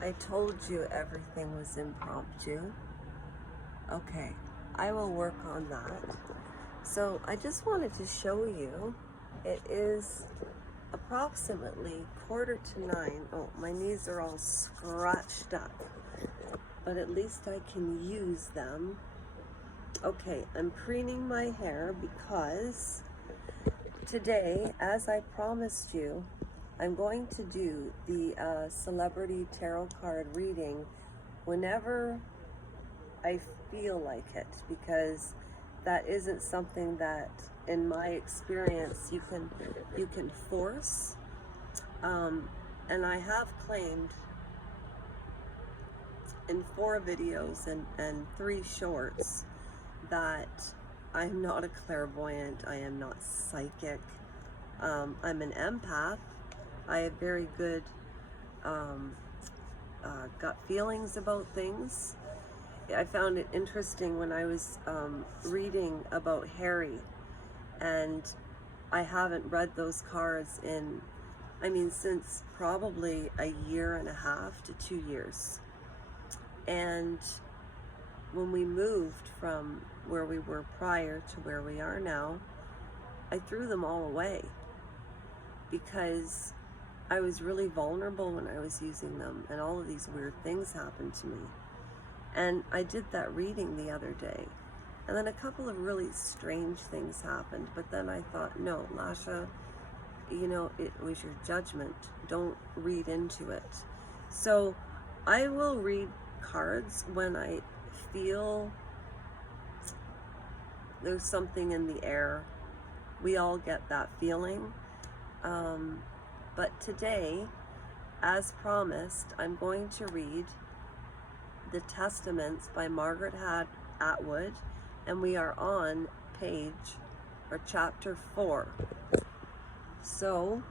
I told you everything was impromptu. Okay, I will work on that. So I just wanted to show you, it is approximately 8:45. Oh, my knees are all scratched up, but at least I can use them. Okay, I'm preening my hair because today, as I promised you, I'm going to do the celebrity tarot card reading whenever I feel like it, because that isn't something that, in my experience, you can force. And I have claimed in 4 videos and 3 shorts that I'm not a clairvoyant. I am not psychic. I'm an empath. I have very good gut feelings about things. I found it interesting when I was reading about Harry, and I haven't read those cards in, since probably 1.5 to 2 years. And when we moved from where we were prior to where we are now, I threw them all away because I was really vulnerable when I was using them, and all of these weird things happened to me. And I did that reading the other day, and then a couple of really strange things happened, but then I thought, no, Lasha, it was your judgment. Don't read into it. So I will read cards when I feel there's something in the air. We all get that feeling. But today, as promised, I'm going to read the Testaments by Margaret Atwood, and we are on chapter 4. So,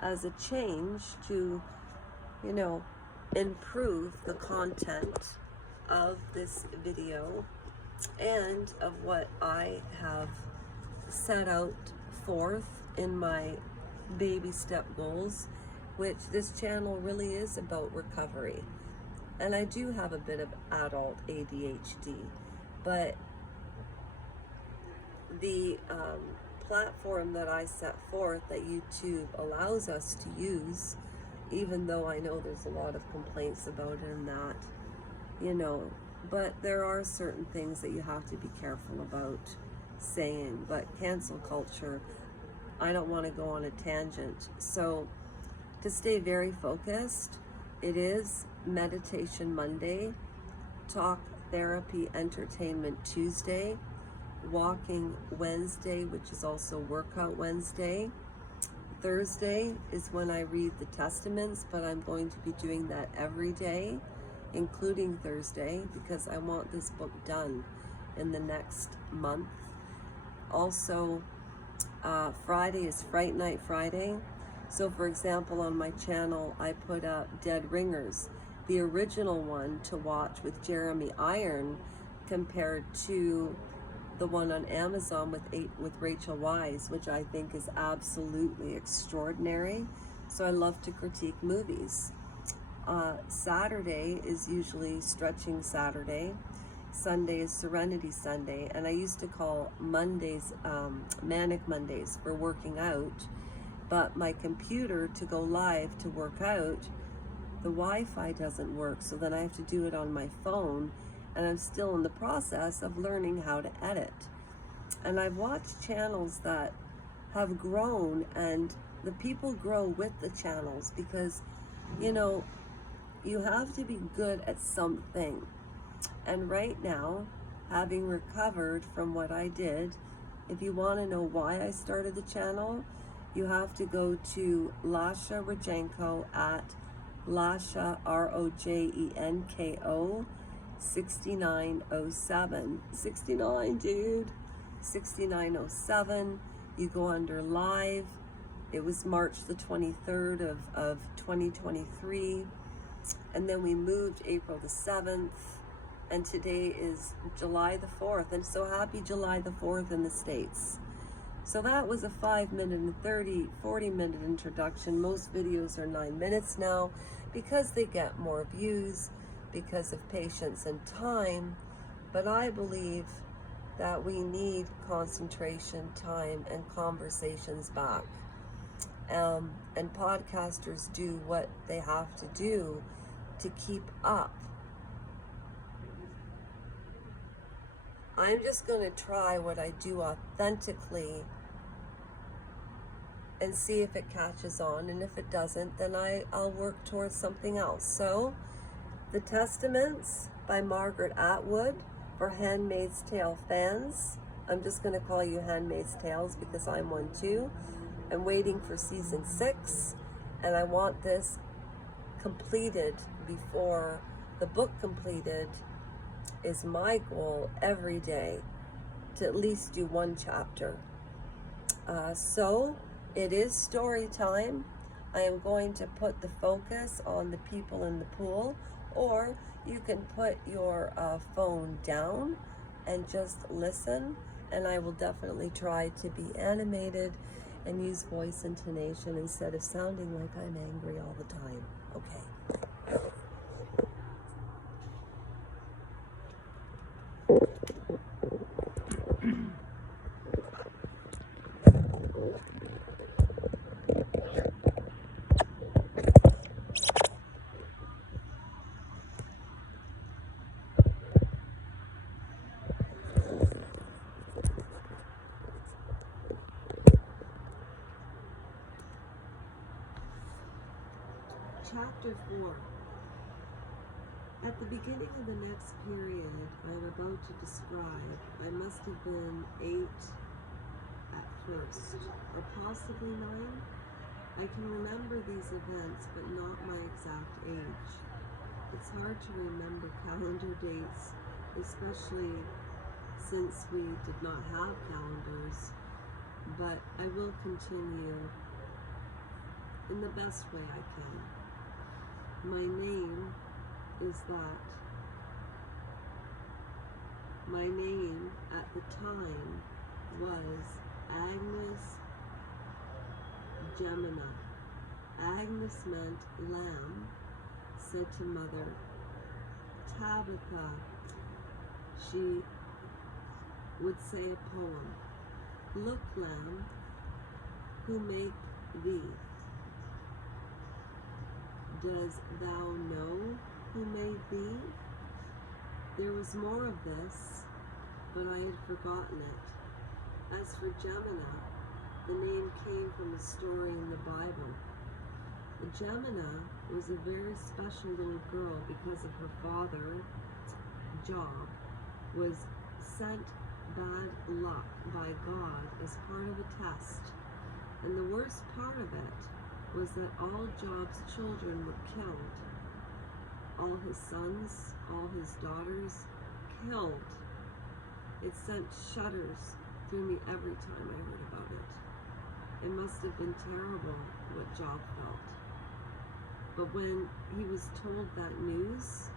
as a change to, improve the content of this video and of what I have set out forth in my baby step goals, which this channel really is about recovery. And I do have a bit of adult ADHD, but the platform that I set forth that YouTube allows us to use, even though I know there's a lot of complaints about it and that, but there are certain things that you have to be careful about saying. But cancel culture, I don't want to go on a tangent. So to stay very focused, it is Meditation Monday, Talk Therapy Entertainment Tuesday, Walking Wednesday, which is also Workout Wednesday. Thursday is when I read the Testaments, but I'm going to be doing that every day, including Thursday, because I want this book done in the next month. Also, Friday is Fright Night Friday. So for example, on my channel, I put up Dead Ringers, the original one to watch with Jeremy Iron, compared to the one on Amazon with Rachel Weisz, which I think is absolutely extraordinary. So I love to critique movies. Saturday is usually Stretching Saturday. Sunday is Serenity Sunday, and I used to call Mondays Manic Mondays for working out, but my computer to go live to work out, the Wi-Fi doesn't work, so then I have to do it on my phone, and I'm still in the process of learning how to edit. And I've watched channels that have grown, and the people grow with the channels because, you have to be good at something. And right now, having recovered from what I did, if you want to know why I started the channel, you have to go to Lasha Rojenko at Lasha, ROJENKO 6907. 69, dude. 6907. You go under live. It was March the 23rd of 2023. And then we moved April the 7th. And today is July the 4th. And so happy July the 4th in the States. So that was a 5-minute and 40-minute introduction. Most videos are 9 minutes now because they get more views because of patience and time. But I believe that we need concentration, time, and conversations back. And podcasters do what they have to do to keep up. I'm just going to try what I do authentically and see if it catches on. And if it doesn't, then I'll work towards something else. So, The Testaments by Margaret Atwood for Handmaid's Tale fans. I'm just going to call you Handmaid's Tales because I'm one too. I'm waiting for season 6, and I want this completed before the book completed is my goal every day, to at least do one chapter. So it is story time. I am going to put the focus on the people in the pool, or you can put your phone down and just listen, and I will definitely try to be animated and use voice intonation instead of sounding like I'm angry all the time. Okay. Chapter 4. At the beginning of the next period I am about to describe, I must have been 8 at first, or possibly 9. I can remember these events, but not my exact age. It's hard to remember calendar dates, especially since we did not have calendars, but I will continue in the best way I can. My name is that. My name at the time was Agnes Gemina. Agnes meant lamb, said to Mother Tabitha. She would say a poem. Look, lamb, who make thee? Does thou know who made thee? There was more of this, but I had forgotten it. As for Gemina, the name came from a story in the Bible. Gemina was a very special little girl because of her father, Job, was sent bad luck by God as part of a test. And the worst part of it was that all Job's children were killed. All his sons, all his daughters, killed. It sent shudders through me every time I heard about it. It must have been terrible what Job felt. But when he was told that news,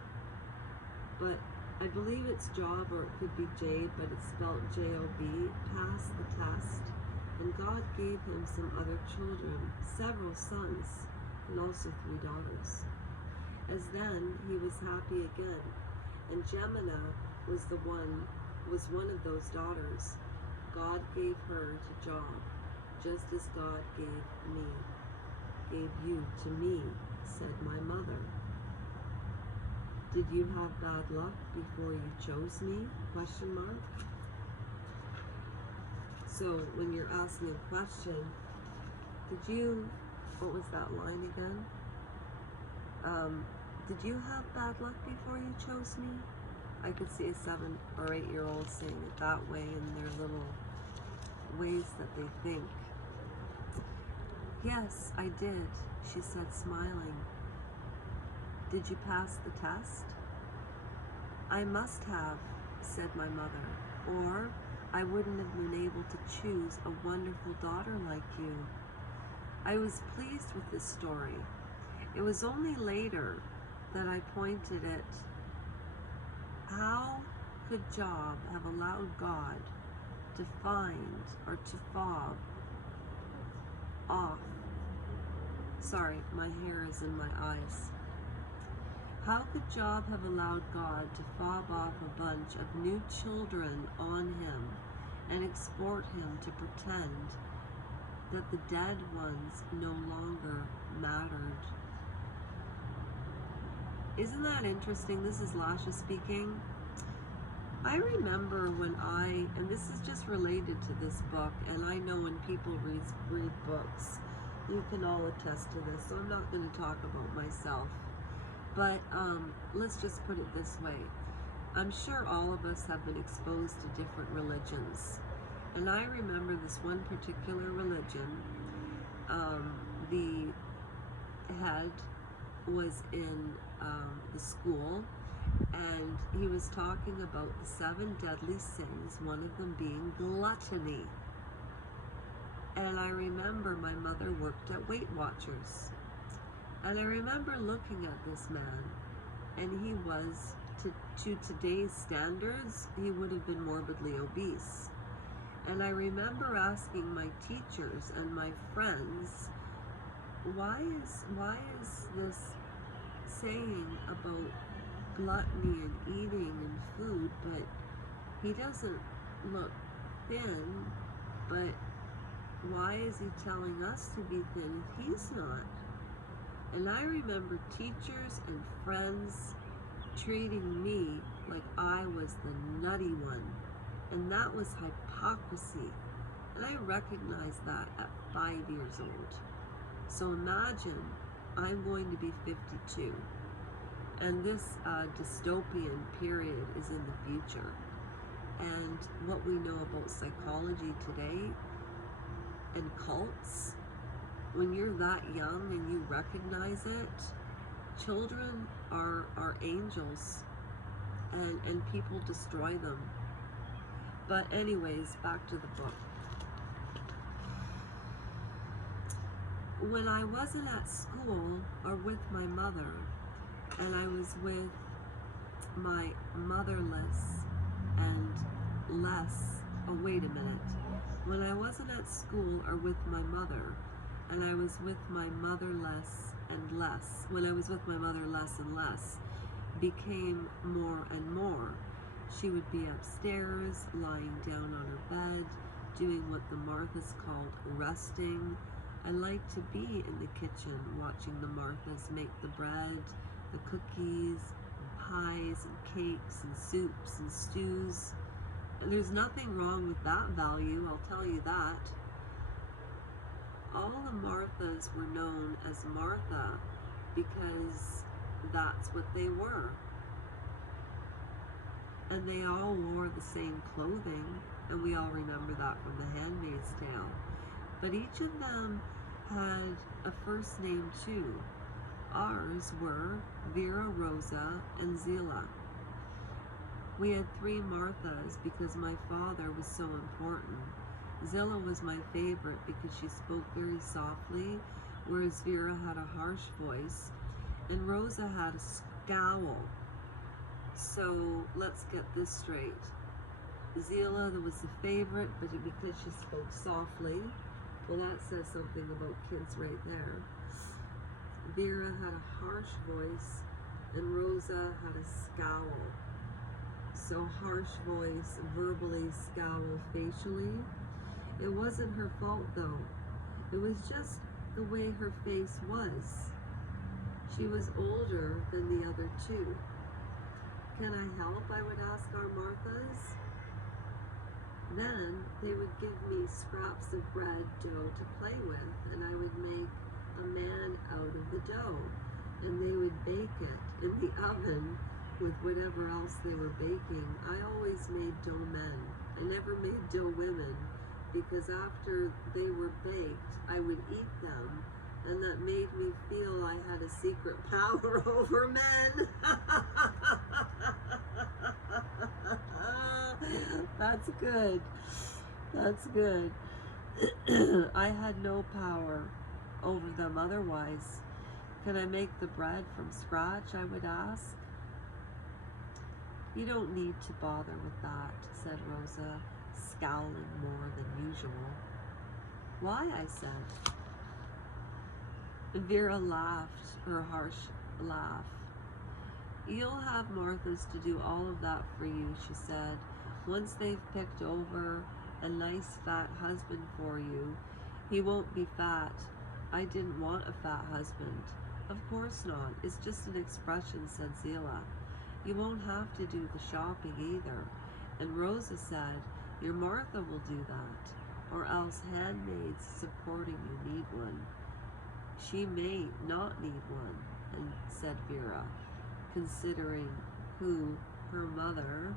but I believe it's Job, or it could be Jade, but it's spelled J-O-B, passed the test, and God gave him some other children, several sons, and also 3 daughters. As then, he was happy again, and Gemina was one of those daughters. God gave her to Job, just as God gave you to me, said my mother. Did you have bad luck before you chose me? ? So when you're asking a question, what was that line again? Did you have bad luck before you chose me? I could see a 7 or 8-year-old saying it that way in their little ways that they think. Yes, I did, she said, smiling. Did you pass the test? I must have, said my mother, or I wouldn't have been able to choose a wonderful daughter like you. I was pleased with this story. It was only later that I pointed it. How could Job have allowed God to find or to fob off? Sorry, my hair is in my eyes. How could Job have allowed God to fob off a bunch of new children on him and export him to pretend that the dead ones no longer mattered? Isn't that interesting? This is Lasha speaking. I remember when and this is just related to this book, and I know when people read books, you can all attest to this, so I'm not going to talk about myself. But let's just put it this way. I'm sure all of us have been exposed to different religions. And I remember this one particular religion, the head was in the school, and he was talking about the 7 deadly sins, one of them being gluttony. And I remember my mother worked at Weight Watchers. And I remember looking at this man, and he was, to today's standards, he would have been morbidly obese. And I remember asking my teachers and my friends, why is this saying about gluttony and eating and food, but he doesn't look thin, but why is he telling us to be thin if he's not? And I remember teachers and friends treating me like I was the nutty one, and that was hypocrisy, and I recognized that at 5 years old. So imagine I'm going to be 52, and this dystopian period is in the future. And what we know about psychology today and cults, when you're that young and you recognize it, children are angels, and people destroy them. But anyways, back to the book. When I wasn't at school or with my mother, and I was with my motherless and less, oh wait a minute, when I wasn't at school or with my mother, and I was with my mother less and less, when I was with my mother less and less, became more and more. She would be upstairs, lying down on her bed, doing what the Marthas called resting. I liked to be in the kitchen, watching the Marthas make the bread, the cookies, and pies, and cakes, and soups, and stews. And there's nothing wrong with that value, I'll tell you that. All the Marthas were known as Martha because that's what they were. And they all wore the same clothing, and we all remember that from the Handmaid's Tale. But each of them had a first name too. Ours were Vera, Rosa, and Zillah. We had 3 Marthas because my father was so important. Zillah was my favorite because she spoke very softly, whereas Vera had a harsh voice, and Rosa had a scowl. So let's get this straight. Zillah was the favorite, but because she spoke softly, well, that says something about kids right there. Vera had a harsh voice, and Rosa had a scowl. So harsh voice, verbally, scowl facially. It wasn't her fault though. It was just the way her face was. She was older than the other 2. Can I help? I would ask our Marthas. Then they would give me scraps of bread dough to play with, and I would make a man out of the dough, and they would bake it in the oven with whatever else they were baking. I always made dough men. I never made dough women, because after they were baked, I would eat them, and that made me feel I had a secret power over men. That's good. That's good. I had no power over them otherwise. Can I make the bread from scratch? I would ask. You don't need to bother with that, said Rosa, scowling more than usual. Why? I said. Vera laughed, her harsh laugh. You'll have Martha's to do all of that for you, she said. Once they've picked over a nice fat husband for you, he won't be fat. I didn't want a fat husband. Of course not. It's just an expression, said Zila. You won't have to do the shopping either. And Rosa said, your Martha will do that, or else handmaids supporting you need one. She may not need one, and said Vera, considering who her mother ...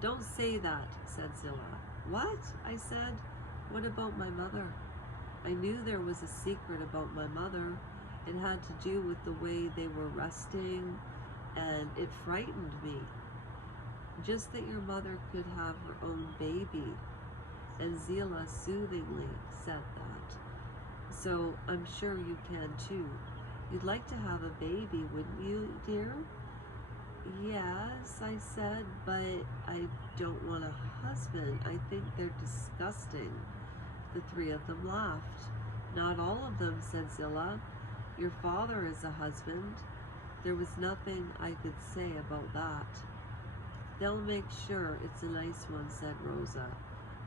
Don't say that, said Zilla. What? I said. What about my mother? I knew there was a secret about my mother. It had to do with the way they were resting, and it frightened me. Just that your mother could have her own baby. And Zila soothingly said that. So I'm sure you can too. You'd like to have a baby, wouldn't you, dear? Yes, I said, but I don't want a husband. I think they're disgusting. The three of them laughed. Not all of them, said Zilla. Your father is a husband. There was nothing I could say about that. They'll make sure it's a nice one, said Rosa.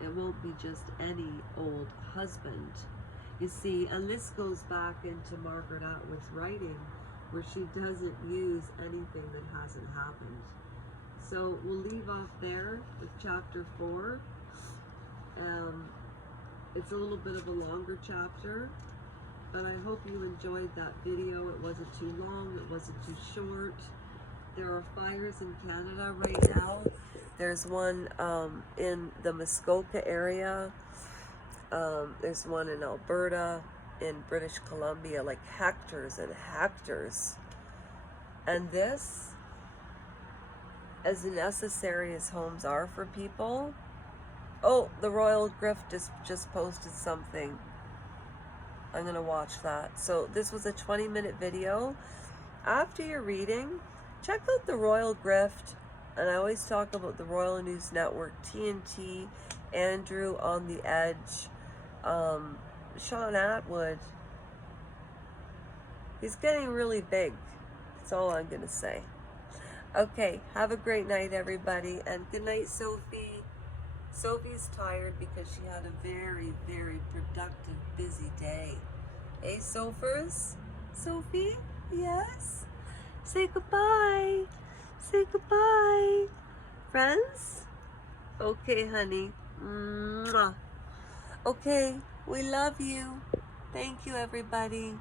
It won't be just any old husband. You see, and this goes back into Margaret Atwood's writing, where she doesn't use anything that hasn't happened. So we'll leave off there with chapter 4. It's a little bit of a longer chapter, but I hope you enjoyed that video. It wasn't too long, it wasn't too short. There are fires in Canada right now. There's one in the Muskoka area. There's one in Alberta, in British Columbia, like hectares and hectares. And this, as necessary as homes are for people. Oh, the Royal Grift just posted something. I'm gonna watch that. So this was a 20-minute video. After you're reading, check out the Royal Grift. And I always talk about the Royal News Network, TNT, Andrew on the Edge, Sean Atwood. He's getting really big. That's all I'm going to say. Okay, have a great night, everybody. And good night, Sophie. Sophie's tired because she had a very, very productive, busy day. Hey, Sophers? Sophie? Yes? Say goodbye. Say goodbye. Friends? Okay, honey. Mwah. Okay, we love you. Thank you, everybody.